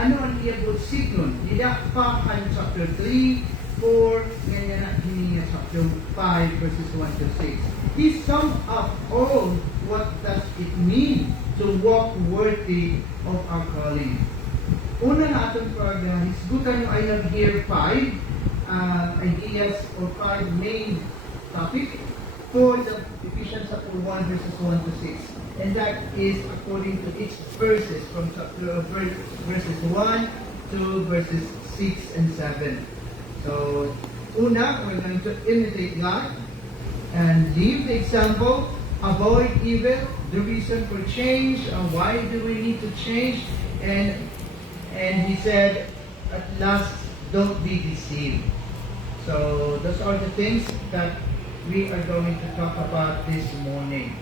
ano ang iyabot signon? Dida pa kan chapter 3, 4, ganyan na hininga chapter 5, verses 1 to 6. He summed up all what does it mean to walk worthy of our calling. Una na atong hisgutan nyo, I have here 5 ideas or 5 main topic for the Ephesians chapter 1 verses 1 to 6. And that is according to each verses from verses 1 to verses 6 and 7. So, una, we're going to imitate God and leave the example, avoid evil, the reason for change, why do we need to change, and he said, at last, don't be deceived. So, those are the things that we are going to talk about this morning.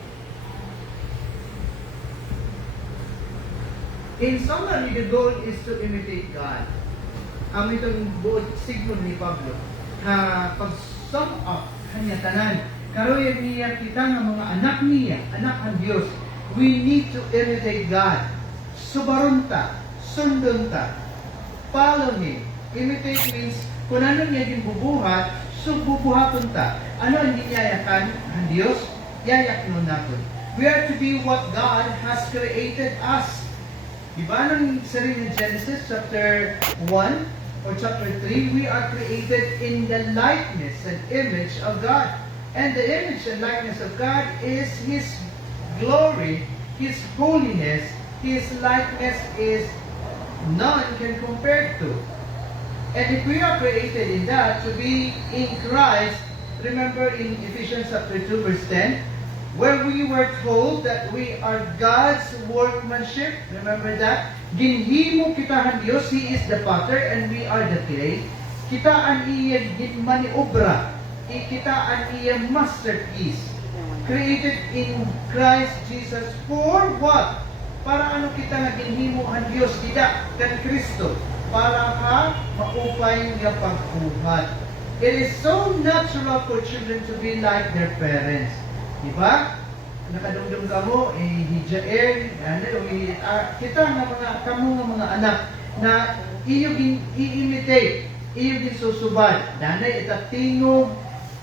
In summary, the goal is to imitate God. Ang itong buod sigmund ni Pablo, pag-sum up kanya tanan, karoy niya kita ng mga anak niya, anak ng Diyos, we need to imitate God. Subarunta, sundunta, follow Him. Imitate means, kung ano niya yung bubuhat, bubuhaton ta. Ano ang yayakan ng Diyos? Yayak nun natin. We are to be what God has created us. Diba nang sarili ng Genesis chapter 1 or chapter 3, we are created in the likeness and image of God. And the image and likeness of God is His glory, His holiness, His likeness is none can compare to. And if we are created in that, to be in Christ, remember in Ephesians chapter 2 verse 10, where we were told that we are God's workmanship, remember that? Ginhimo kita ang Diyos, He is the potter and we are the clay. Kita ang iya maniobra, kita ang iya masterpiece. Created in Christ Jesus for what? Para ano kita naginhimo ang Diyos, tidak kan Kristo. Para ka maupay nga pagbuhat. It is so natural for children to be like their parents. Diba? Nakadungdung ka mo, hijaer, kita nga mga, kamo nga mga anak na iyo i-imitate, iyo susubad. Danay itatingog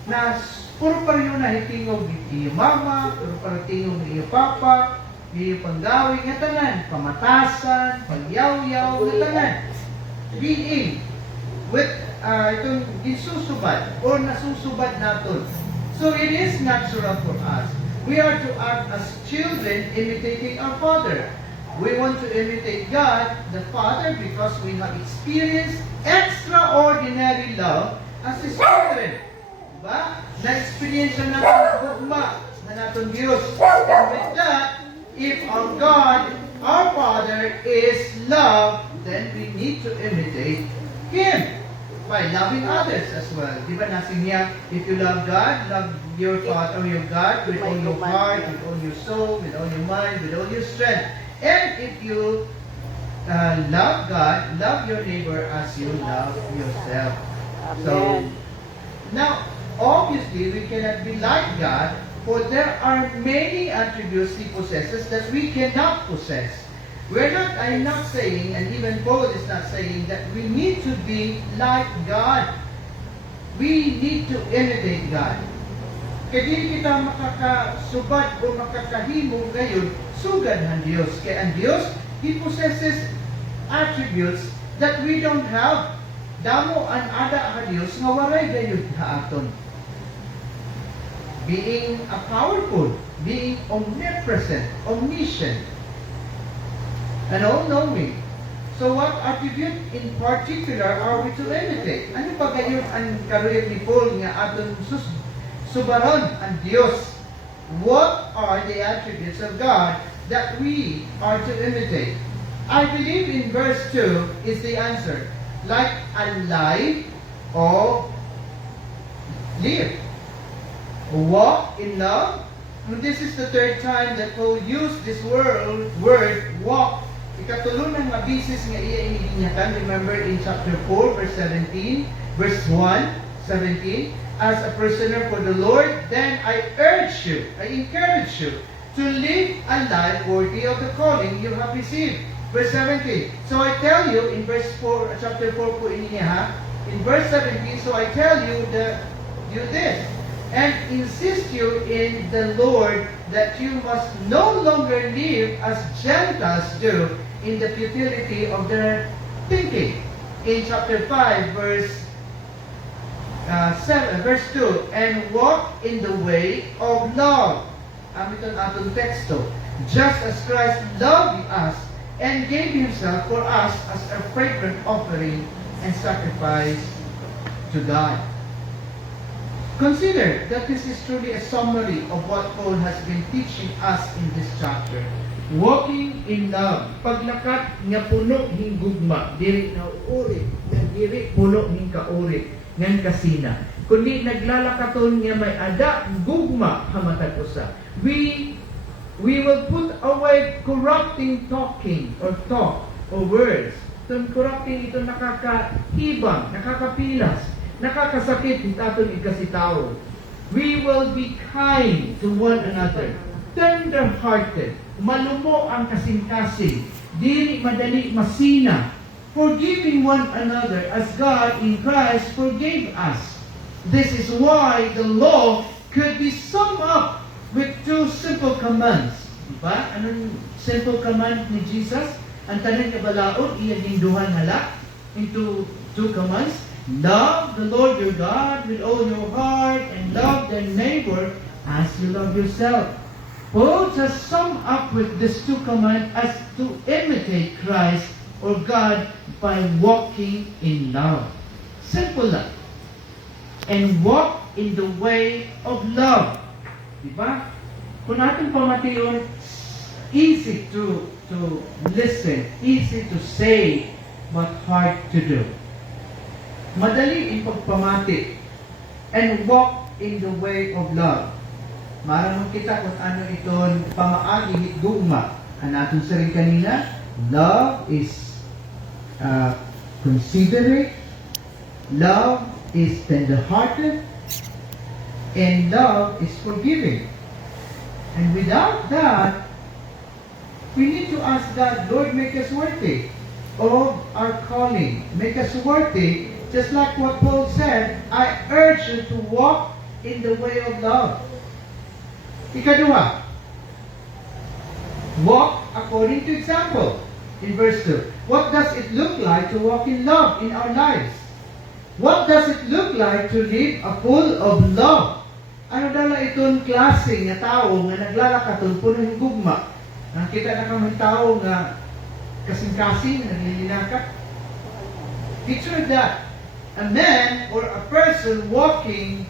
na puro pareho na hitingog iyo mama, puro pareho tingog iyo papa, iyo panggawi nga tanan, pamatasan, pagyaw-yaw nga tanan. Being with itong gisusubad or nasusubad natin. So it is natural for us. We are to act as children imitating our Father. We want to imitate God, the Father, because we have experienced extraordinary love as His children. Diba? Na-experience natin ang gugma na natin Diyos. And with that, if our God, our Father, is love, then we need to imitate Him by loving others as well. Di ba nasing niya, if you love God, love your Father or your God with all your heart, with all your soul, with all your mind, with all your strength. And if you love God, love your neighbor as you love yourself. So, now, obviously, we cannot be like God, for there are many attributes He possesses that we cannot possess. I'm not saying, and even Paul is not saying, that we need to be like God. We need to imitate God. Kaya di kita makakasubad o makakahimo ngayon, sugad ang Diyos. Kaya ang Diyos, He possesses attributes that we don't have. Damo ang ada ang Diyos nga waray gayud haaton. Being a powerful, being omnipresent, omniscient, and all-knowing. So what attribute in particular are we to imitate? Ano pa gayon ang karoon ni Paul nga aton subaron ang Diyos? What are the attributes of God that we are to imitate? I believe in verse 2 is the answer. Like alive or live. Walk in love. And this is the third time that Paul used this word walk. Ikatulong ng mabisis nga iya iniinyakan. Remember in chapter 4, verse 17, verse 1, 17, as a prisoner for the Lord, then I urge you, I encourage you, to live a life worthy of the calling you have received. Verse 17. So I tell you, in verse 4, chapter 4 po ini ha, in verse 17, so I tell you this, and insist you in the Lord that you must no longer live as Gentiles do in the futility of their thinking. In chapter 5, verse 2, and walk in the way of love. Ito ang atong teksto. Just as Christ loved us and gave Himself for us as a fragrant offering and sacrifice to God. Consider that this is truly a summary of what Paul has been teaching us in this chapter. Walking in love. Paglakat nga puno hing gugma, diri na uri, nga diri puno hing kauri, ngan kasina. Kundi naglalakaton nga may ada gugma hamatag usa. We will put away corrupting talking or talk or words. Itong corrupting ito nakakahibang, nakakapilas, nakakasakit ng atong ikasitaw. We will be kind to one another, tender-hearted, malumo ang kasing-kasing, dili madali masina, forgiving one another as God in Christ forgave us. This is why the law could be summed up with two simple commands. Diba? Anong simple command ni Jesus? Ang tanan kabalaod, iya ginduhan hala into two commands. Love the Lord your God with all your heart and love the neighbor as you love yourself. Paul has summed up with these two commands as to imitate Christ or God by walking in love. Simple lang. And walk in the way of love. Diba? Kung natin pamatiyon, easy to listen, easy to say, but hard to do. Madali in pagpamati and walk in the way of love. Maramang kita kung ano iton pamaagi higugma. Ang atong saring kanina, love is considerate, love is tender-hearted, and love is forgiving. And without that, we need to ask God, Lord, make us worthy of our calling. Make us worthy, just like what Paul said, I urge you to walk in the way of love. Ikadua, walk according to example. In verse 2, what does it look like to walk in love in our lives? What does it look like to live a full of love? Ano dala itong klase nga tao nga naglalakaton puno ng gugma? Nakita na kami tao nga kasing-kasing, naglilinakat. Picture that. A man or a person walking,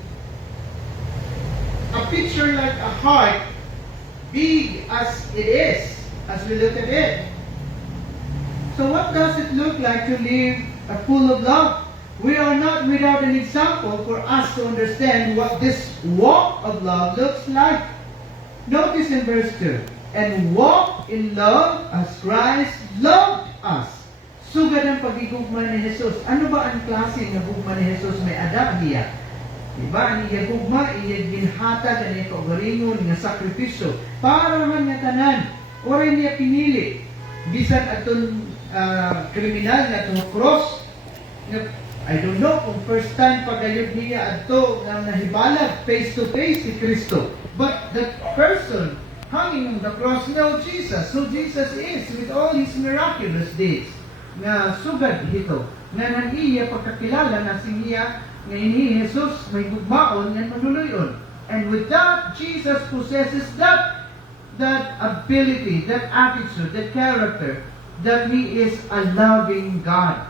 a picture like a heart, big as it is, as we look at it. So what does it look like to live a full of love? We are not without an example for us to understand what this walk of love looks like. Notice in verse 2, and walk in love as Christ loved us. Sugad ang pagigugma ni Jesus. Ano ba ang klase ng gugma ni Jesus may ada niya? Diba? Ang iya gugma, iya ginhatag, ang iya kaugalingon, nga sakripisyo. Para man nga tanan, oray niya pinili. Bisan atong kriminal nga itong cross, I don't know kung first time pagayod niya ato nga nahibalag face to face si Kristo. But the person hanging on the cross know Jesus. So Jesus is with all His miraculous deeds. Nga sugad ito. Nga nang iya pagkakilala na siya nga ini Jesus may gugmaon nga manuluyon. And with that, Jesus possesses that ability, that attitude, that character, that He is a loving God.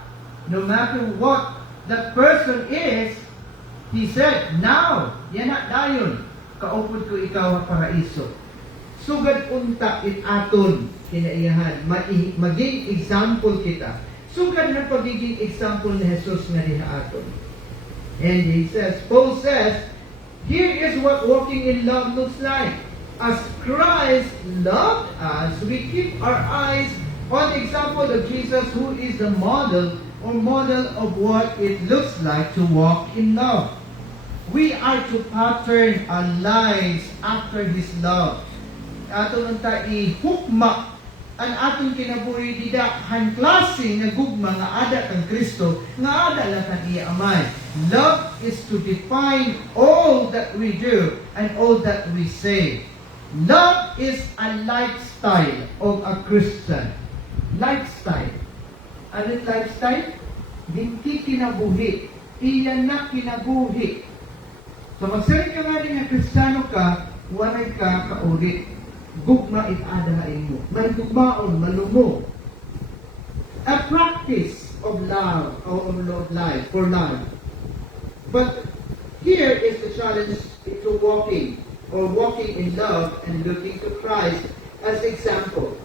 No matter what that person is, He said, now, yan na dayon, kaupod ko ikaw ang paraiso. Sugad unta it aton kinaiyahan, maging example kita. Sugad na pagiging example ni Jesus nga diha aton. And he says, Paul says, here is what walking in love looks like. As Christ loved us, we keep our eyes on the example of Jesus, who is the model or model of what it looks like to walk in love. We are to pattern our lives after His love. Ato nang ta ihukma ang atong kinabuhi dida han klase nga gugma nga ada kang Kristo nga ada lang kang iya amay. Love is to define all that we do and all that we say. Love is a lifestyle of a Christian. Lifestyle. Ano lifestyle? Hindi kinabuhi. Iyan na kinabuhi. So magsalit ka nga rin nga Kristiyano ka, wanay ka kaulit. Gugma itaadahain mo. May gugmaon, malumo. A practice of love, or of life, for love. But here is the challenge to walking in love and looking to Christ as example.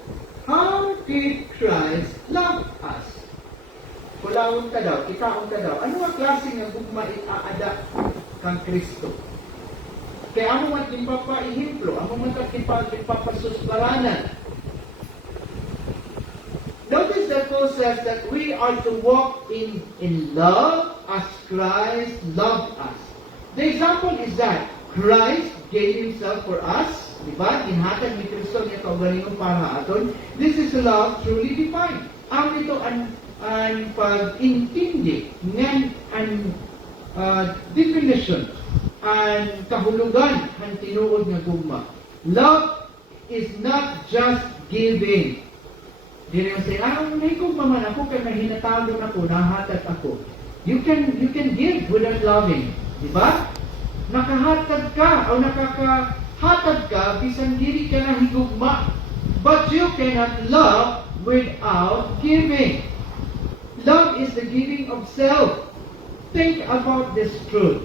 How did Christ love us? Kulawon ka daw, ikaon ka daw. Ano ang klase nga gugma itaada kang Kristo? Kaya amo man impapaihemplo, amo man impapasusbaranan. Notice that Paul says that we are to walk in love as Christ loved us. The example is that Christ gave Himself for us, di ba? Inhatag ni Kristo niya kaugalingon para aton. This is love truly defined. Ang ito ang pag-intindi ng definition and kahulugan ang tinuod nga gugma. Love is not just giving. Dili man say, may gugma man ako kay mahinatawon ako, nahatag ako. You can give without loving, di ba? Nakahatag ka o nakakahatag ka bisan dili ka na higugma. But you cannot love without giving. Love is the giving of self. Think about this truth.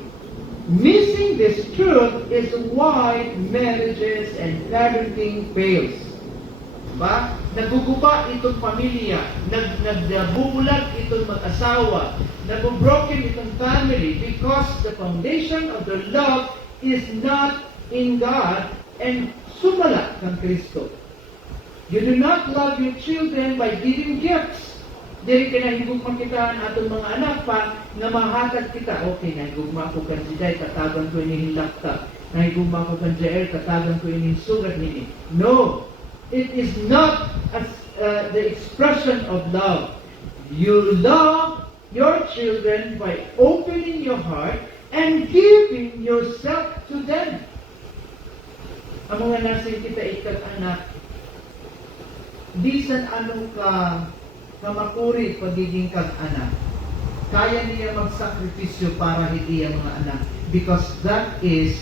Missing this truth is why marriages and parenting fails. Diba? Naguguba itong pamilya, nagbubulag itong mag-asawa, nag-broken itong family because the foundation of the love is not in God and sumala kang Kristo. You do not love your children by giving gifts. Dili ka nahigugma kita atong mga anak pa nga mahatag kita. Okay, nahigugma ko kan si Day, tatagan ko ini hilakta. Nahigugma ko kan Jair, tatagan ko ini sugat nini. No, it is not the expression of love. You love your children by opening your heart and giving yourself to them. Ang mga nasin kita ikat anak, bisan anong kamakuri pagiging kag-anak. Kaya niya magsakripisyo para hindi ang mga anak because that is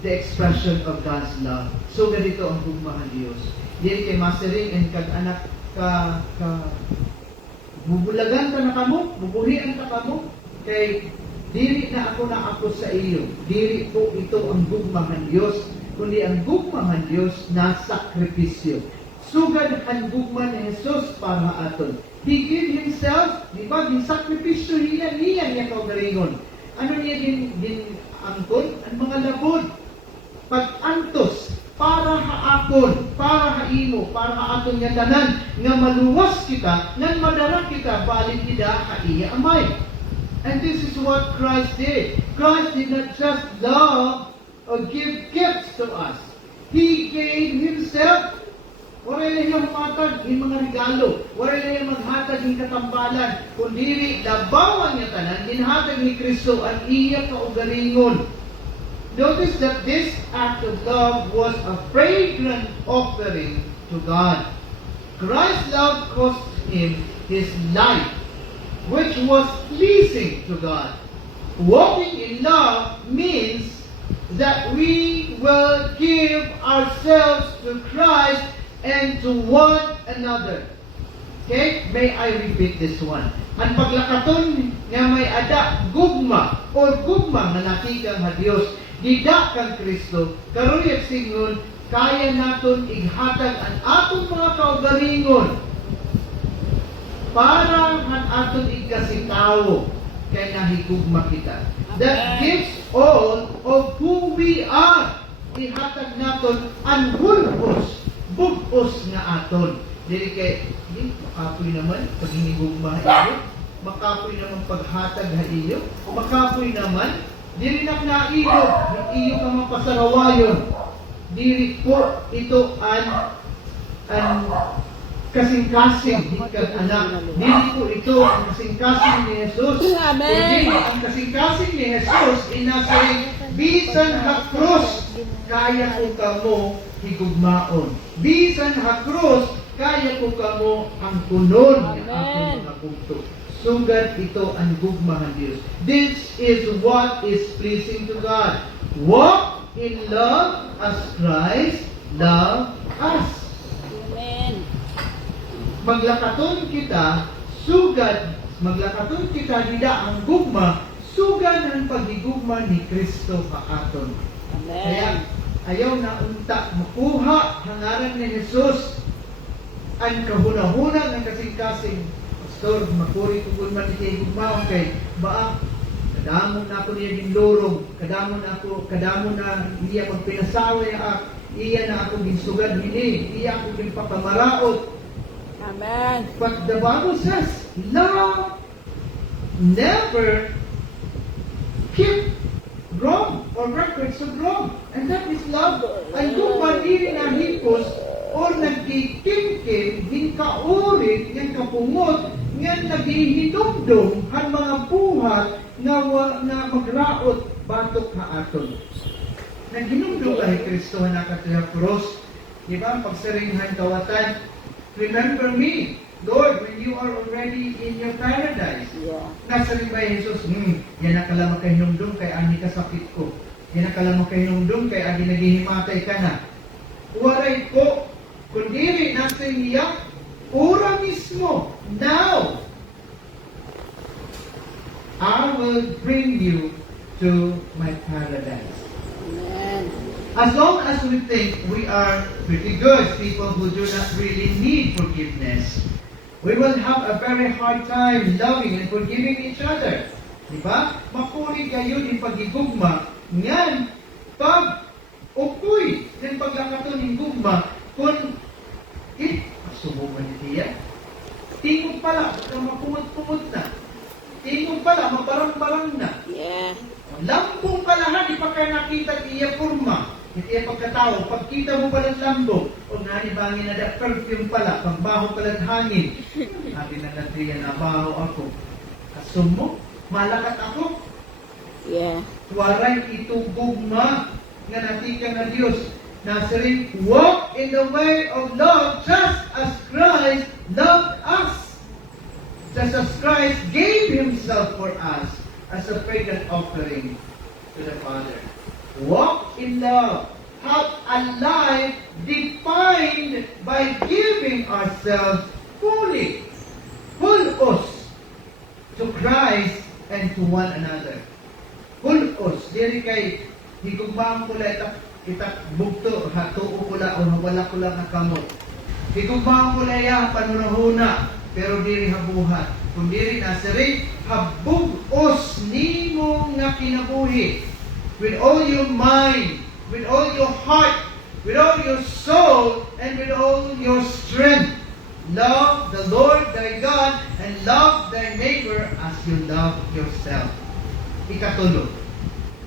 the expression of God's love. So ganito ang gugmahan Diyos. Dili kay masering and kag-anak ka bubulagan ka na kamo, bubuhian ka kamo, kay dili na ako sa iyo. Dili po ito ang gugmahan Diyos, kundi ang gugmahan Diyos na sakripisyo. Sugad ang gugma ni Jesus para aton. He gave Himself, di ba? Ginsakripisyo niya kaugalingon. Ano niya din angkon? Ang mga labod. Pag-antos, para haakon, para haimo, para haaton nga tanan, nga maluwas kita, nga madara kita, balik kita haiya amay. And this is what Christ did. Christ did not just love or give gifts to us. He gave Himself. Wala niya maghatag ng mga regalo. Wala niya maghatag ng katambalan. Kundi labawan niya tanan, ginhatag ni Kristo ang iya kaugalingon. Notice that this act of love was a fragrant offering to God. Christ's love cost Him His life, which was pleasing to God. Walking in love means that we will give ourselves to Christ and to one another. Okay? May I repeat this one? Ang paglakaton nga may ada gugma o gugma nga nakikang ha Diyos, dida kang Kristo, karuyag singon, kaya naton ighatag ang atong mga kaugalingon para han aton igkasitawo kay nahigugma kita. That gives all of who we are. Ihatag naton ang hulbos, bugos nga aton. Dili kay makapoy naman pag hinigugma iyo, makapoy naman paghatag ha iyo, makapoy naman dili na iyo ka mapasarawayon. Dili po ito ang kasing-kasing hingkat anak. Dili po ito ang kasing-kasing ni Jesus. Amen. Kundi ang kasing-kasing ni Jesus inasay bisan hakros kaya ko kamo higugmaon. Bisan hakros kaya ko kamo ang kunon ng akong mga bugto. Sugad ito ang gugmahan Diyos. This is what is pleasing to God. Walk in love as Christ loved us. Amen. Maglakaton kita, sugad, maglakaton kita nila ang gugma, sugad ang pagigugma ni Kristo kaaton. Kaya, Amen. ayaw na unta makuha hangaran ni Jesus ang kahuna-huna ng kasing-kasing. Pastor, makuri kung man iti gugmaon kay baa, kadamon na ako niya ginlurong, kadamon na iya pagpinasaway iya na ako ginsugad hini, iya ako ginpapamaraot. Amen. But the Bible says, love never keep wrong or records of wrong. And that is love. Ang gugma dili na hipos or nagkikimkim, hinkaurit, yung kapungot, ngayon naghihinumdum ang mga buhat na magraot batok na aton. Naghinumdum kay Kristo na katuya cross. Diba? Pagsaringhan kawatan, remember me, Lord, when you are already in your paradise. Yeah. Nasa rin ba Jesus, yan nakalamak kay hinumdum kay ani kasakit ko. Yan nakalamak kay hinumdum kay ani naghihimatay ka na. Waray ko, kundi nasa niya, ura mismo, now, I will bring you to my paradise. Amen. As long as we think we are pretty good, people who do not really need forgiveness, we will have a very hard time loving and forgiving each other. Diba? Makuri kayo din pagigugma. Ngayon, pag upoy ng paglakaton ng gugma, kung subukan ni Tia, tingog pala, mapumot-pumot na. Tingog pala, mabarang-barang na. Yeah. Lambong kalahan, di pa kayo nakita iya forma. Iti pagkatao, pagkita mo palang lambong, o nga ni bangin na da perfume pala, pagbaho palang hangin. Sabi na natriya, nabaho ako. Asum mo, malakat ako. Yeah. Waray itugugma nga natika na Diyos. Nasarin, walk in the way of love just as Christ loved us. Just as Christ gave Himself for us as a fragrant offering to the Father. Walk in love. Have a life defined by giving ourselves fully, full us, to Christ and to one another. Full us. Diri kay higugmaang kula itak bugto, hatuo kula o wala kula na kamot. Higugmaang kula ya panunahuna, pero diri habuhat. Kung diri nasiri, habug os nimo nga kinabuhi. With all your mind, with all your heart, with all your soul, and with all your strength. Love the Lord thy God, and love thy neighbor as you love yourself. Ikatulo,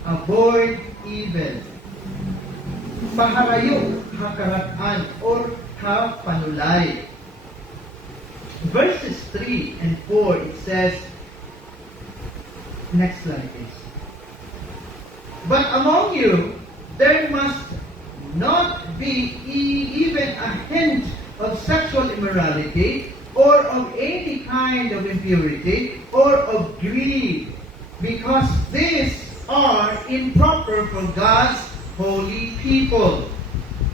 avoid evil. Paharayo, hakaratan, or kapanulay. Verses 3 and 4, it says, next slide please. But among you, there must not be even a hint of sexual immorality, or of any kind of impurity, or of greed, because these are improper for God's holy people.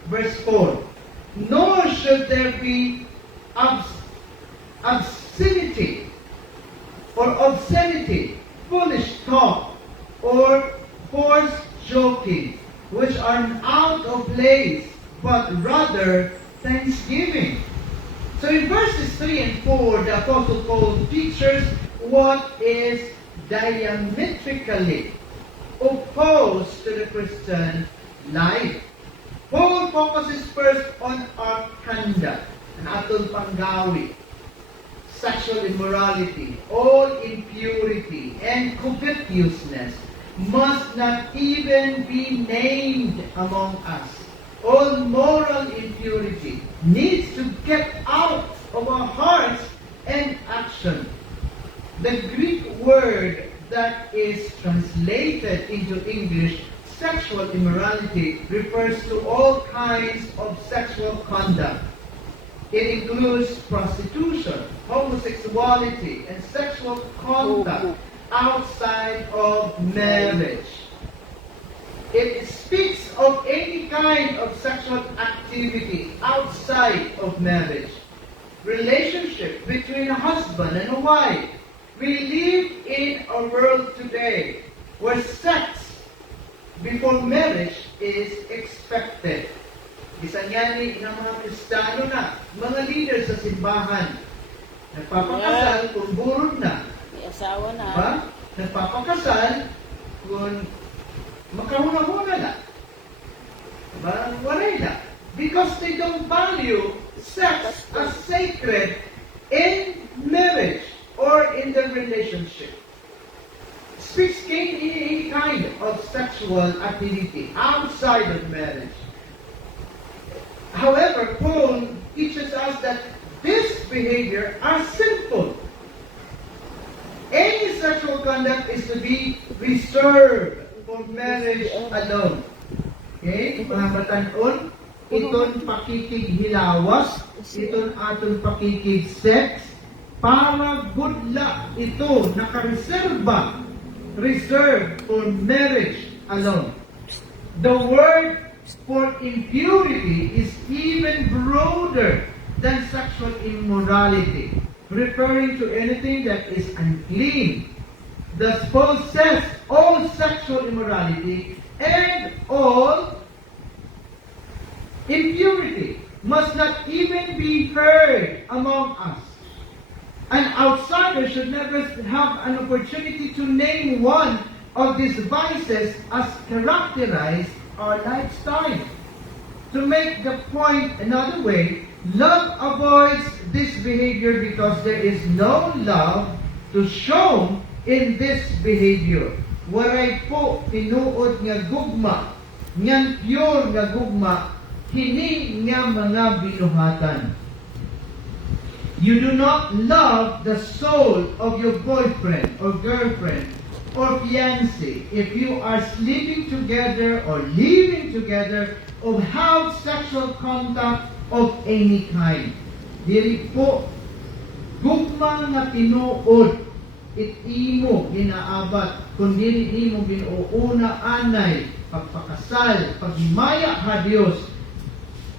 Verse 4, nor should there be obscenity, foolish talk, or coarse joking, which are out of place, but rather thanksgiving. So in verses 3 and 4, the Apostle Paul teaches what is diametrically opposed to the Christian life. Paul focuses first on our conduct, ang atong panggawi, sexual immorality, all impurity, and covetousness must not even be named among us. All moral impurity needs to get out of our hearts and action. The Greek word that is translated into English, sexual immorality, refers to all kinds of sexual conduct. It includes prostitution, homosexuality, and sexual conduct outside of marriage. It speaks of any kind of sexual activity outside of marriage. Relationship between a husband and a wife. We live in a world today where sex before marriage is expected. Isa nga ni ng mga Kristiyano na, mga leaders sa simbahan, nagpapakasal kung burod na. May asawa na. Diba? Nagpapakasal kung makahuna-huna na. Diba? Walay na. Because they don't value sex as sacred in marriage or in the relationship. Speaks any kind of sexual activity outside of marriage. However, Paul teaches us that this behavior are sinful. Any sexual conduct is to be reserved for marriage alone. Okay? Mga batanon, iton pakikighilawas, iton aton pakikig-sex, para budla ito nakareserba, reserved for marriage alone. The word for impurity is even broader than sexual immorality, referring to anything that is unclean. Thus, Paul says all sexual immorality and all impurity must not even be heard among us. An outsider should never have an opportunity to name one of these vices as characterize our lifestyle. To make the point another way, love avoids this behavior because there is no love to show in this behavior. Waray po tinuod nga gugma, ngan pure nga gugma, hini nga mga binuhatan. You do not love the soul of your boyfriend or girlfriend or fiancé if you are sleeping together or living together or have sexual contact of any kind. Dili po gugma nga tinuod it-imo ginaabat kung dili imo ginuuna anay pagpakasal paghimaya ha Dios.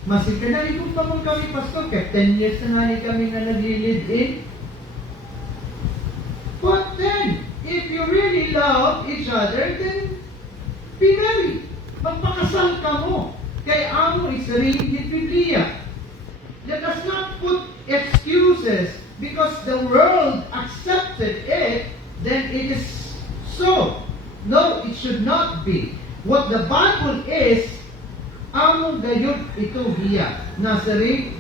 Masig na rin pa mo kami, Pastor, kaya 10 years na nga kami na nag-live-in. But then, if you really love each other, then be married. Magpakasal ka mo. Kaya amo isarin ni Biblia. Let us not put excuses because the world accepted it, then it is so. No, it should not be. What the Bible is, among gayud ito hiya. Nasari,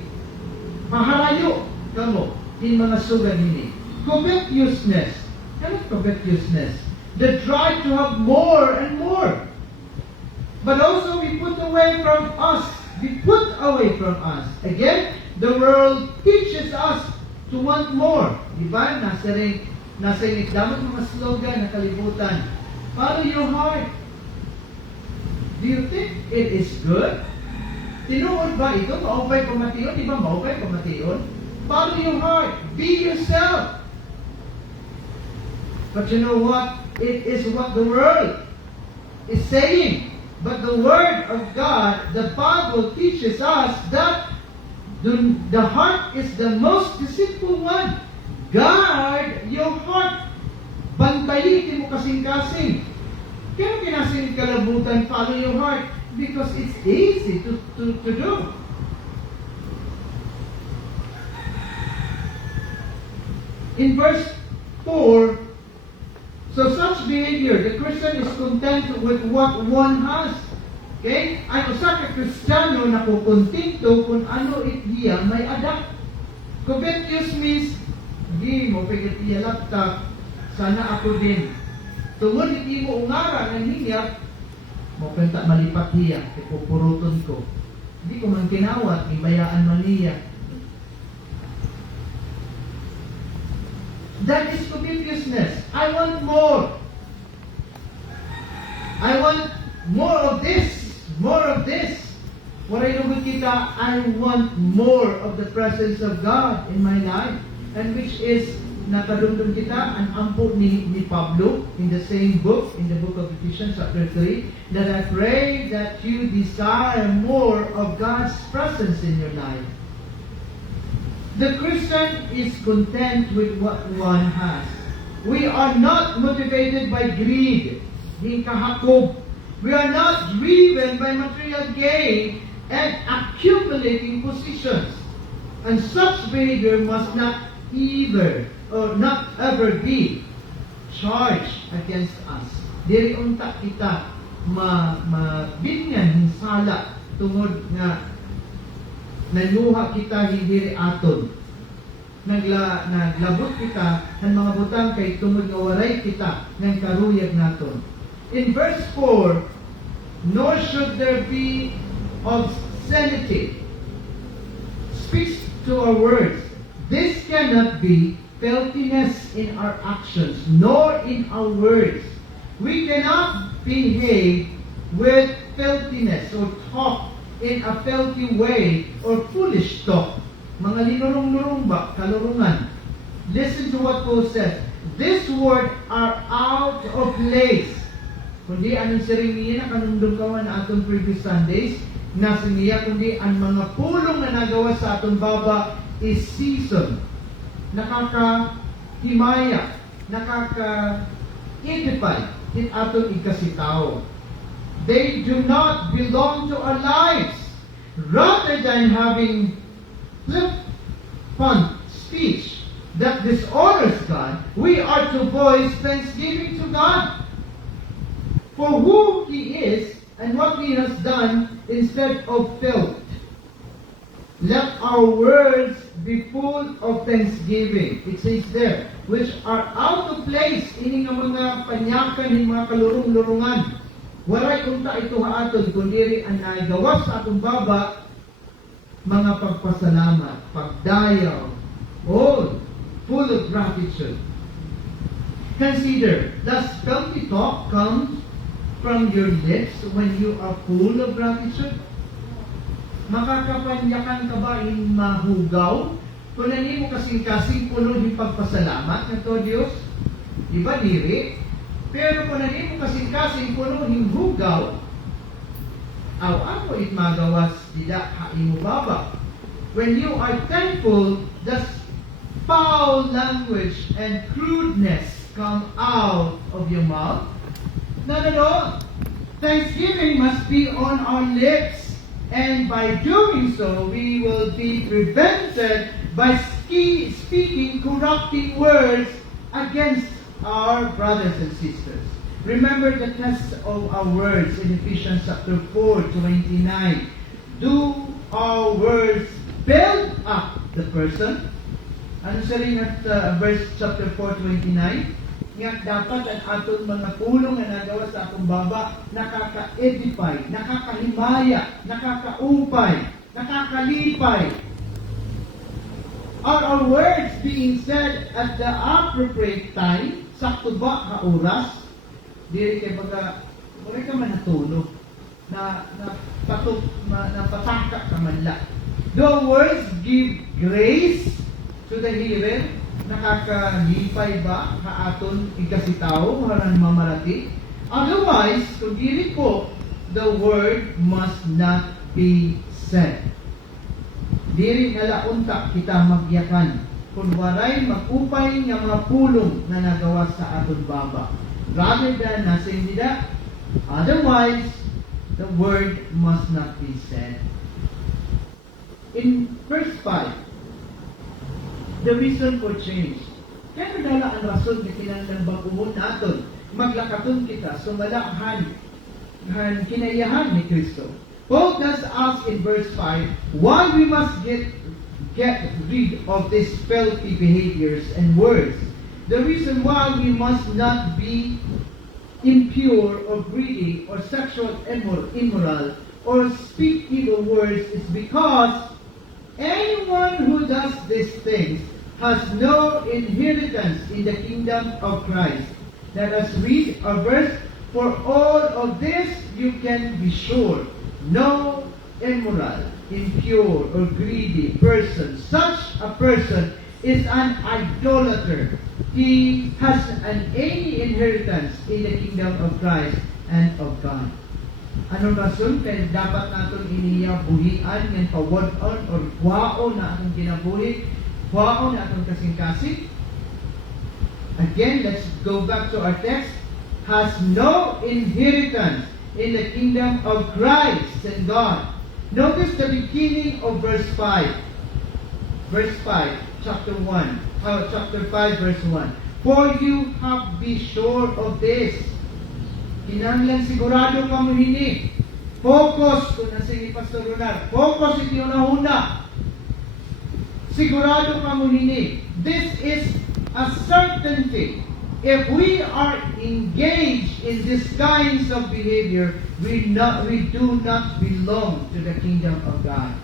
mahalayo kamo in mga sugan ini. Covetousness. Ano covetousness? The drive to have more and more. But also we put away from us. We put away from us. Again, the world teaches us to want more. Diba? Nasa damot mga slogan na kalibutan. Follow your heart. Do you think it is good? Tinuod ba ito? Maupay pamation? Di ba maupay pamation? Follow your heart. Be yourself. But you know what? It is what the world is saying. But the Word of God, the Bible teaches us that the heart is the most deceitful one. Guard your heart. Bantayin mo kasing-kasing. Kaya kinasing kalabutan, follow your heart because it's easy to do. In verse 4, so such behavior, the Christian is content with what one has. Okay? Ang usa ka Kristiyano na kukontinto kung ano itiya may adapt. Covetous means, hindi mo pagkatiya laptop, sana ako din. Tungod hindi mo ungara ng hinyak, mo penta malipat hiya, ipupuruton ko. Hindi ko man kinawat, ibayaan man niya. That is covetousness. I want more. I want more of this. More of this. Waray lugod kita, I want more of the presence of God in my life. And which is, nakadumdum kita, ang ampo ni Pablo in the same book, in the book of Ephesians chapter 3, that I pray that you desire more of God's presence in your life. The Christian is content with what one has. We are not motivated by greed, being kahakog. We are not driven by material gain and accumulating positions. And such behavior must not ever be charged against us. Diri unta kita mabinyan hinsala tungod nga nanuha kita hindi aton. Naglabot kita ng mga butang kay tungod nga waray kita ng karuyag naton. In verse 4, nor should there be obscenity. Speaks to our words. This cannot be filthiness in our actions, nor in our words. We cannot behave with filthiness or talk in a filthy way or foolish talk. Mga linurong-lurong ba, kalurungan. Listen to what Paul says. This word are out of place. Kundi anong siringiya na kanundong kawan na atong previous Sundays, nasa niya kundi ang mga pulong na nagawa sa atong baba is season. Nakakahimaya, nakaka-edify in atong ikasitao. They do not belong to our lives. Rather than having flippant speech that dishonors God, we are to voice thanksgiving to God for who He is and what He has done instead of filth. Let our words be full of thanksgiving. It says there, which are out of place, ini nga mga panyakan, ini mga kalurong-lurungan. Waray unta ito haaton, kundi ang nagawa sa atong baba, mga pagpasalamat, pagdayaw, all full of gratitude. Consider, does filthy talk come from your lips when you are full of gratitude? Makakapanyakan ka ba in mahugaw? Kung nani mo kasing-kasing puno ng pagpasalamat ng to Diyos, di ba diri? Pero kung nani mo kasing-kasing puno ng hugaw, aw it magawas dida haimo baba. When you are thankful, does foul language and crudeness come out of your mouth? Not at all. Thanksgiving must be on our lips. And by doing so, we will be prevented by speaking corrupting words against our brothers and sisters. Remember the test of our words in Ephesians chapter 4:29. Do our words build up the person? Ano sa rin at verse chapter 4:29? Nga dapat ang atong mga pulong na nagawa sa atong baba, nakaka-edify, nakakahimaya, nakakaupay, nakakalipay. Are our words being said at the appropriate time? Sakto ba ka oras? Dili kay baga, wala ka man natulog, na pataka ka man la. The words give grace to the hearer. Nakakalipay ba kaaton ikasitao maran mamarati? Otherwise, kung dili po, the word must not be said. Dili nalaunta kita magyakan kung waray magupay nga mga pulong na nagawa sa aton baba. Rather than nasin nila, otherwise, the word must not be said. In verse 5, the reason for change. Kaya dala ang rason na kinahanglan baguhon naton, maglakaton kita, sumalahan, kinayahan ni Kristo. Paul tells us in verse 5, why we must get rid of these filthy behaviors and words. The reason why we must not be impure or greedy or sexual immoral or speak evil words is because anyone who does these things has no inheritance in the kingdom of Christ. Let us read a verse. For all of this you can be sure. No immoral, impure, or greedy person, such a person is an idolater. He has any inheritance in the kingdom of Christ and of God. Anong rason kaya dapat natin iniya buhian ng pawad-on or kwaon na atong kinabuhi, kwaon na atong kasing-kasing? Again, let's go back to our text. Has no inheritance in the kingdom of Christ and God. Notice the beginning of verse 5. Verse 5, chapter 5, verse 1. For you have be sure of this. Kinahanglan sigurado ka mo hini. Focus, kung nasing Pastor Ronald, focus iti una-una. Sigurado ka mo hini. This is a certainty. If we are engaged in these kinds of behavior, we do not belong to the kingdom of God.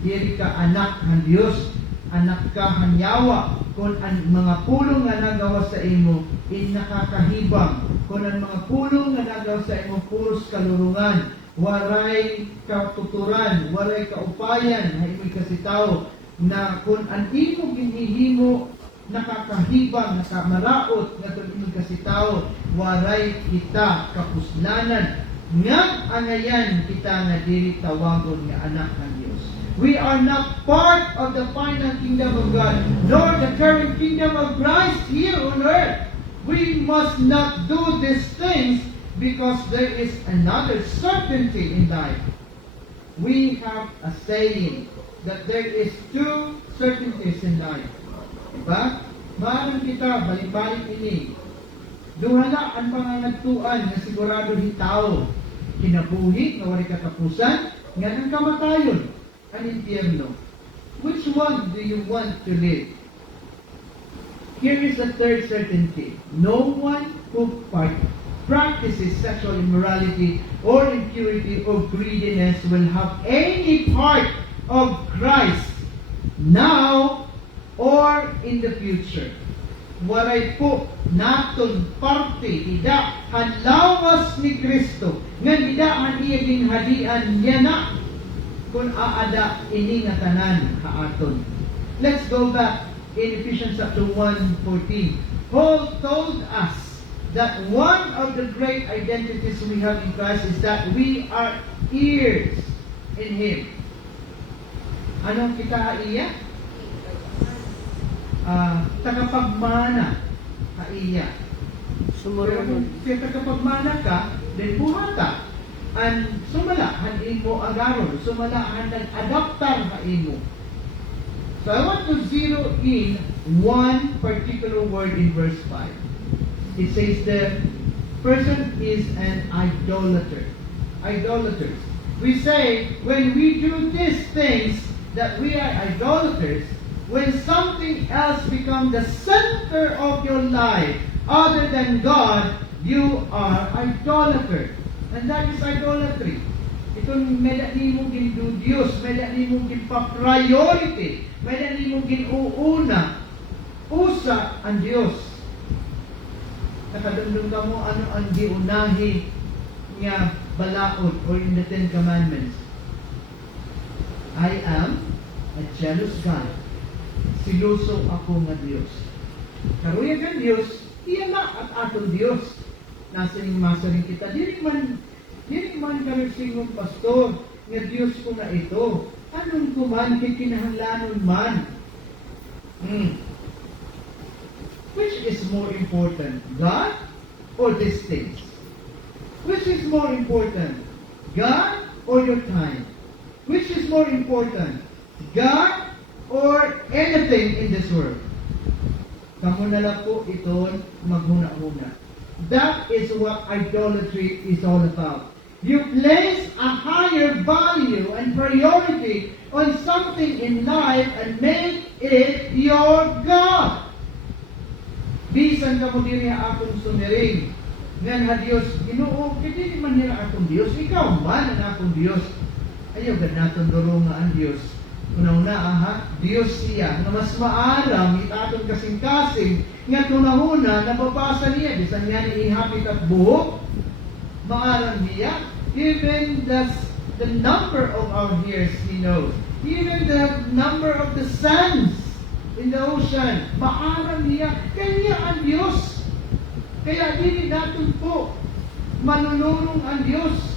Dili ka anak ng Diyos, anak ka hanyawa. Kung ang mga pulong nga nagawa sa imo, nakakahibang. Kung ang mga pulong nga nagawa sa imo, puros kalurungan, waray katuturan, waray kaupayan, na imo'y kasitaw, na kung ang imo ginihimo, nakakahibang, nakamaraot, na kung imo'y kasitaw, waray kita kapuslanan, nga angayan kita nga dili tawagon nga anak ng Diyos. We are not part of the final kingdom of God, nor the current kingdom of Christ here on earth. We must not do these things because there is another certainty in life. We have a saying that there is two certainties in life. Diba? Maaring kita, balik-balik ini. Duhala ang panganagtuan na sigurado hitaw. Kinabuhi, na wali katapusan, nga ng kamatayon, ang impyerno. Which one do you want to live? Here is the third certainty. No one who practices sexual immorality or impurity or greediness will have any part of Christ now or in the future. Waray po naton parte ida hanlawas ni Kristo nga idaan iya ginhadian niya na kung aada ini nga tanan haaton. Let's go back in Ephesians chapter 1:14. Paul told us that one of the great identities we have in Christ is that we are heirs in Him. Anong kita iya? Tagapagmana kaiya. Pero kung tagapagmana ka, then buhata. Ang sumala, imo agaron. Sumala, nag-adaptar ka imo. So I want to zero in one particular word in verse 5. It says the person is an idolater. Idolaters. We say, when we do these things, that we are idolaters. When something else becomes the center of your life, other than God, you are idolater. And that is idolatry. Itong medali mong gindu Diyos, medali mong ginpa-priority, medali mong ginuuna, usa ang Diyos. Nakadumdum ka mo ano ang giunahi nga balaod or in the Ten Commandments. I am a jealous God. Siluso ako nga Diyos. Karuya kang Diyos, iyan na at atong Diyos. Nasa yung masaring kita. Dili man kami singong pastor, nga Diyos ko na ito. Anong kuman, kikinahanglanon man. Which is more important, God or these things? Which is more important, God or your time? Which is more important, God or anything in this world? Kamu na lang po ito maghuna-huna. That is what idolatry is all about. You place a higher value and priority on something in life and make it your God. Bisan ka mo diri akong sumiring. Ngan ha Diyos, Ginoo, hindi man nila akong Diyos. Ikaw man ang akong Diyos. Ayaw ganaton duro nga ang Diyos. Una-una, Diyos siya, na mas maaram, itaton kasing-kasing, nga tunahuna, nababasa niya, bisan nga ni ihapit at buhok, maaram niya, even the number of our hairs He knows, even the number of the sands in the ocean, maaram niya, kanya ang Diyos. Kaya dili natin po manunurong ang Diyos.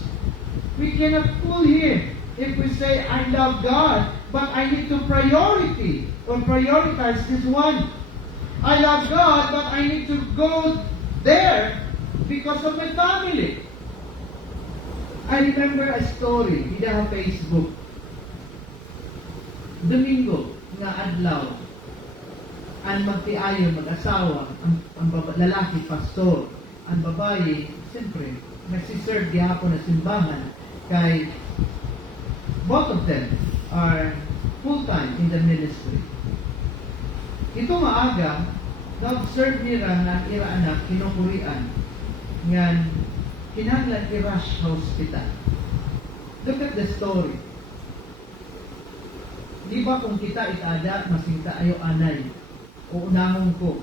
We cannot fool Him if we say, I love God, but I need to prioritize this one. I love God, but I need to go there because of my family. I remember a story in Facebook. Domingo nga adlaw, ang magtiayo, mag-asawa, ang lalaki, pastor, ang babae, siyempre, nagsiserve gihapon na simbahan, kay both of them are full-time in the ministry. Ito maaga, na-observe nila na ira anak, kinukurian, ngan, kinahanglan i-rush hospital. Look at the story. Di ba kung kita itada, masingta ayo anay, o unahon ko,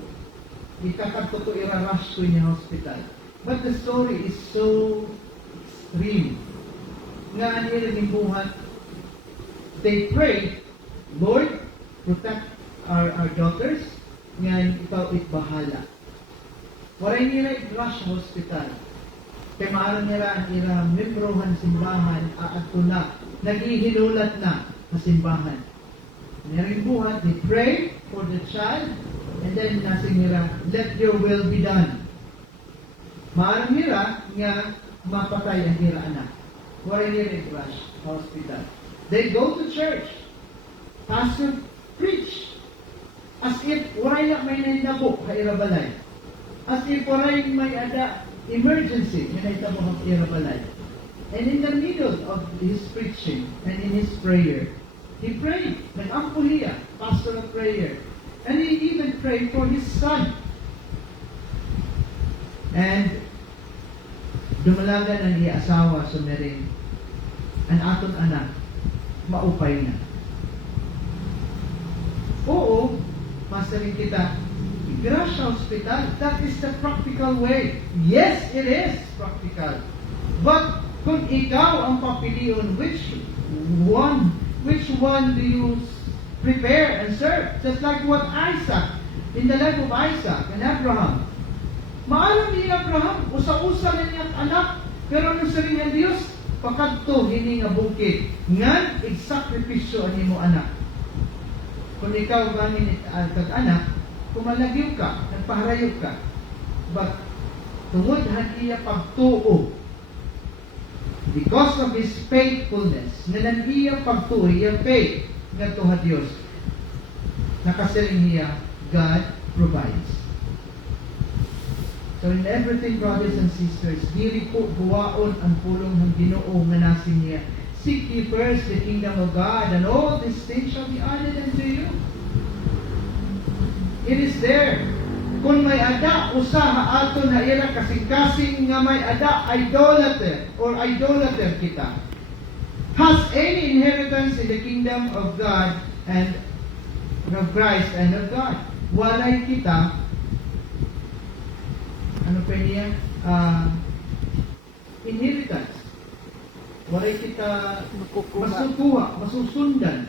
ikakadto to ira-rush ko niya hospital. But the story is so extreme. Nga anilang buhat, they prayed, Lord, protect our daughters, nga ikaw bahala. Waray nila i-rush hospital. Kaya maaari nila ang ira membrohan simbahan at na, naghihinulat na sa simbahan. Ngayon buhat, they pray for the child, and then nasing nila, let your will be done. Maaari nila nga mapatay ang ira anak. Waray nila i-rush hospital. They go to church. Pastor preach. As if waray na may nainabok ka irabalay. As if waray may ada emergency na nainabok ka irabalay. And in the middle of his preaching and in his prayer, he prayed. Nag-ampo niya, pastoral prayer. And he even prayed for his son. And dumalagan ang iya-asawa sa mering ang aton anak, maupay na. Oo, masaling kita, i-rush sa hospital. That is the practical way. Yes, it is practical. But kung ikaw ang papilion, which one do you prepare and serve? Just like what Isaac, in the life of Isaac and Abraham. Maalam ni Abraham, usa-usa na niya anak, pero nung sabi ng Diyos, pakadto hindi nga bukid. Ngan, i-sakripisyo ang imo anak. Kung ikaw ganin kag-anak, kumalagyo ka, nagpaharayog ka. But, tungod iya pagtuo, because of His faithfulness, nanan iya pagtuo, iya faith, nga tuha Diyos, nakasiling niya, God provides. So in everything, brothers and sisters, dili po buwaon ang pulong ng Ginoo nga nasin niya. Seek ye first the kingdom of God, and all these things shall be added unto you. It is there. Kung may ada, usa ato na ira kasing-kasing nga may ada, idolater or idolater kita, has any inheritance in the kingdom of God and of Christ and of God. Walay kita, ano pa niya? Inheritance. Walay kita masukuha, masusundan.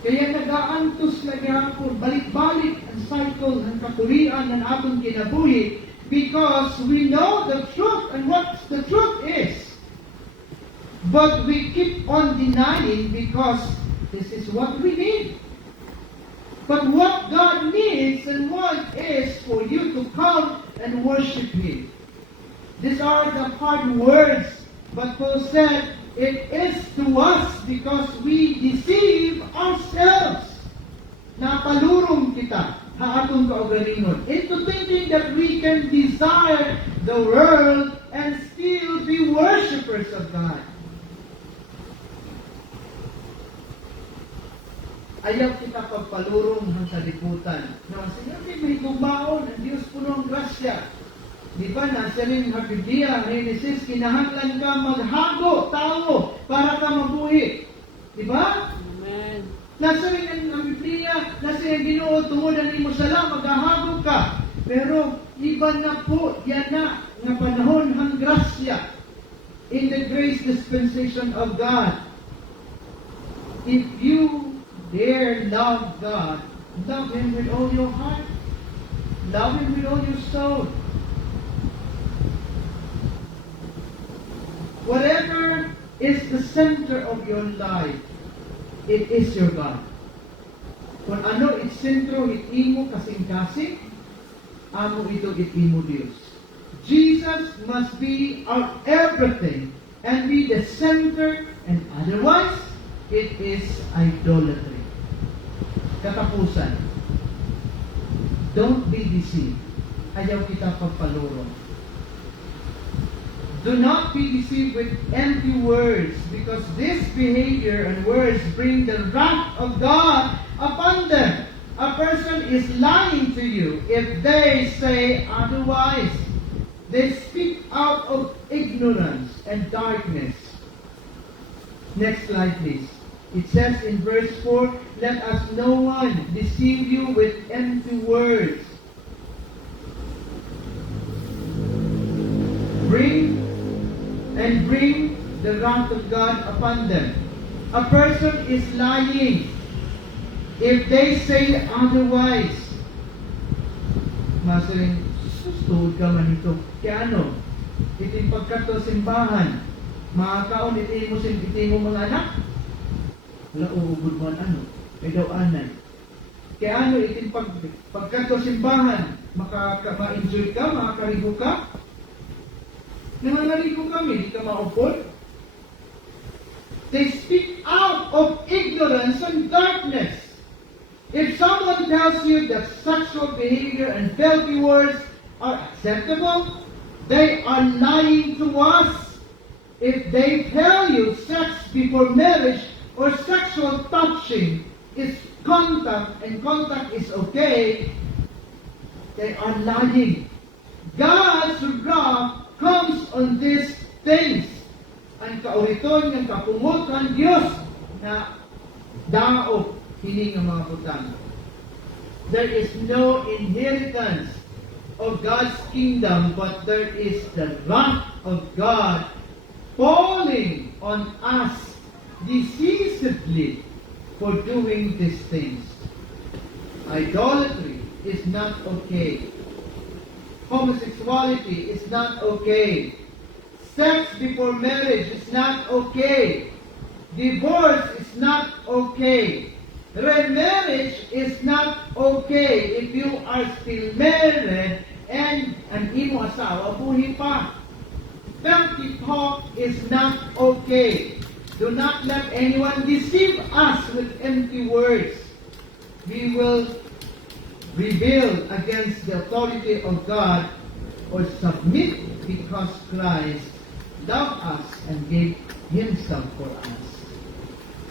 Kaya nag-aantos na gihapon, balik-balik ang cycle ng kapurian ng atong kinabuhi because we know the truth and what the truth is. But we keep on denying because this is what we need. But what God needs and wants is for you to come and worship Him. These are the hard words, but Paul said, it is to us because we deceive ourselves. Napalurong kita, haatong kaugalingon, into thinking that we can desire the world and still be worshipers of God. Ayaw kita pagpalurong ng kalibutan. No, sinabi may kumaon, ang Diyos puno ang grasya. Di ba, nasa rin ang Biblia, Genesis, kinahanglan ka maghago, tao, para ka mabuhi. Di ba? Amen. Nasa rin ang Biblia, nasa rin Ginoo, tungod na nimo sala, maghahagog ka. Pero, iba na po, yan na, nga panahon ng grasya in the grace dispensation of God. If you dare love God, love Him with all your heart. Love Him with all your soul. Whatever is the center of your life, it is your God. Kung ano sentro itimo kasing-kasing, amo ito itimo Dios. Jesus must be our everything and be the center, and otherwise, it is idolatry. Katapusan. Don't be deceived. Ayaw kita pagpaluro. Do not be deceived with empty words, because this behavior and words bring the wrath of God upon them. A person is lying to you if they say otherwise. They speak out of ignorance and darkness. Next slide, please. It says in verse 4, let us no one deceive you with empty words. Bring the wrath of God upon them. A person is lying if they say otherwise. Masaling, sustuod ka man ito. Kaya ano? Iting pagkato simbahan. Makakaon iti mo mga anak. Wala uugod mo ano. May daw anan. Kaya ano iting pagkato simbahan. Ma-enjoy ka, makakarigo ka. Nanganaligo kami, di ka maupod. They speak out of ignorance and darkness. If someone tells you that sexual behavior and filthy words are acceptable, they are lying to us. If they tell you sex before marriage or sexual touching is contact and contact is okay, they are lying. God's wrath comes on these things. Ang kauriton ng kapungot ng Diyos na daog hiling ang mga butang. There is no inheritance of God's kingdom, but there is the wrath of God falling on us decisively for doing these things. Idolatry is not okay. Homosexuality is not okay. Sex before marriage is not okay. Divorce is not okay. Remarriage is not okay if you are still married and ang imo asawa buhi pa. Filthy talk is not okay. Do not let anyone deceive us with empty words. We will rebel against the authority of God or submit because Christ loved us and gave Himself for us.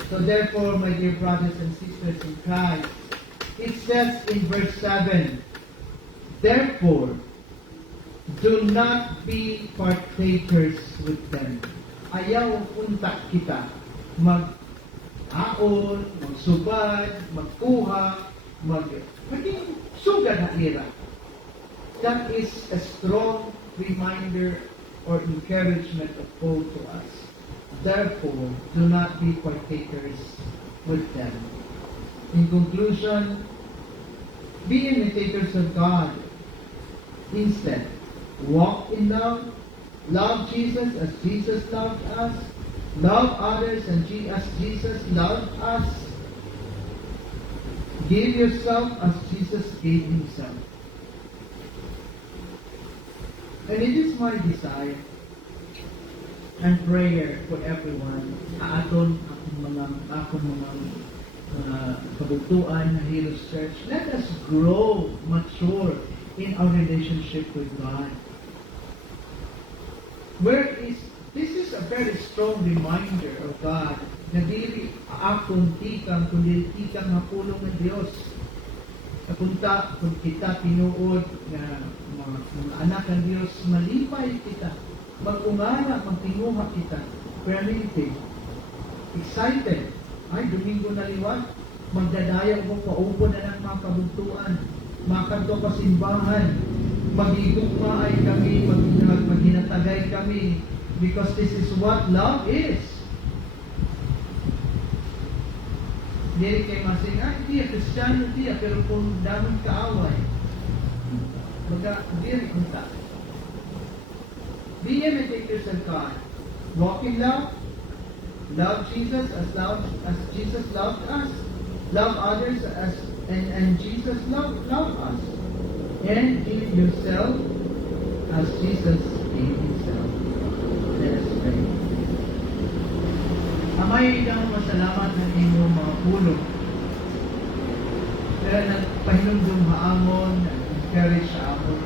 So therefore, my dear brothers and sisters in Christ, it says in verse 7, therefore, do not be partakers with them. Ayaw punta kita mag-aon, magsubad, magkuha, maging sugad na ira. That is a strong reminder or encouragement of Paul to us. Therefore, do not be partakers with them. In conclusion, be imitators of God. Instead, walk in love, love Jesus as Jesus loved us, love others as Jesus loved us, give yourself as Jesus gave Himself. And it is my desire and prayer for everyone. Akong mga kabugtuan na Heroes Church, let us grow, mature in our relationship with God. This is a very strong reminder of God na dili akong tikang, kundi tikang hapulong ng Diyos. Kapunta, kung kita tinuod na mga anak ng Diyos, malipay kita. Mag-ungara, magtinguha kita. Permitted. Excited. Ay, Domingo na liwat. magdadaya ko paupo na ng mga kabuntuan, makadto pa simbahan, magigugma ay kami, maghinatagay kami, because this is what love is. Dili kay masing, hindi, Kristiyano diya, pero kung daming kaaway, diri unta. Be imitators of God. Walk in love. Love Jesus as Jesus loved us. Love others and Jesus loved us. And give yourself as Jesus gave himself. Let us pray. Amay kang masalamat ng iyong mga pulong. Kaya nagpahinumdum haamon, nag-encourage sa amon.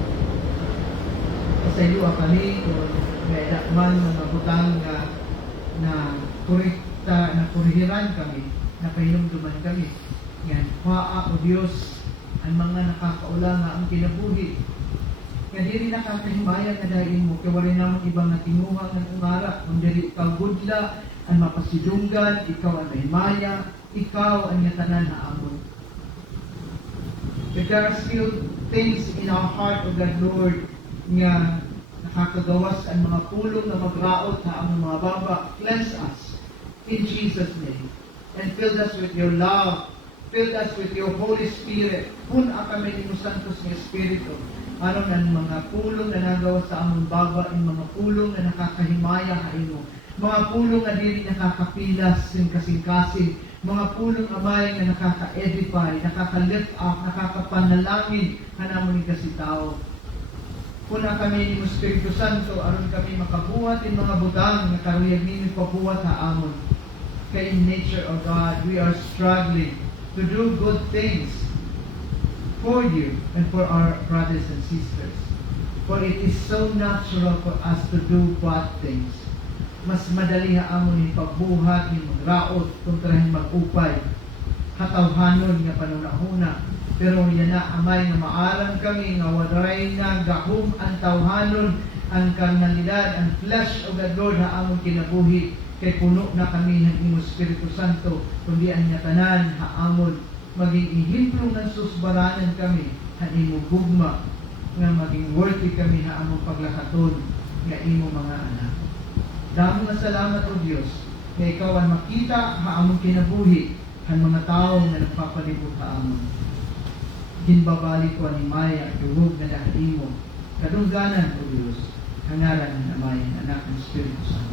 Kasayo kami, kung may man mga butang na kurihiran kami, na pahinumduman kami. Yan, Paa o Diyos, ang mga nakakaula nga ang kinabuhi. Nga diri nakakahimaya nga dahil mo, kaya wala namang ibang natinguhang ng umara, kung diri ikaw gudla, ang mapasidunggan, ikaw ang mahimaya, ikaw ang yatanan na amon. But there are still things in our heart, O God, Lord, nga nakakagawas ang mga pulong na magraot na ang mga baba. Cleanse us in Jesus' name. And fill us with your love. Fill us with your Holy Spirit. Puna kami ni mo Santos ng Espiritu. Aron ang mga pulong na nagawa sa among baba, ang mga pulong na nakakahimaya ha imo. Mga pulong na dili nakakapilas yung kasing-kasing. Mga pulong amay na nakaka-edify, nakaka-lift up, nakakapanalangin hanamon ni kasitao. Puna kami ni mo Espiritu Santo, aron kami makabuhat in mga butang na karuyag ninyo pabuhat ha amon. Kaya in nature of God, we are struggling to do good things for you and for our brothers and sisters. For it is so natural for us to do bad things. Mas madali haamon ni pagbuhat, ni magraot, kontrahin mag-upay, katawhanon nga panunahuna. Pero yan na, amay nga maalam kami, nga wadaray nga gahum ang tawhanon, ang karnalidad, ang flesh o God Lord haamon kinabuhi. Kay puno na kami ng imo Espiritu Santo, kundi ang tanan haamon maging ihimplo ng susbaranan kami ang imo gugma nga maging worthy kami haamon paglakaton nga imo mga anak. Damo nga salamat o Dios kay ikaw ang makita haamon kinabuhi ang mga tao nga nagpapalibot haamon. Ginbabalik ko ni Maya duhog na dahil imo kadungganan o Dios, hangalan ng Amay, Anak ng Espiritu Santo.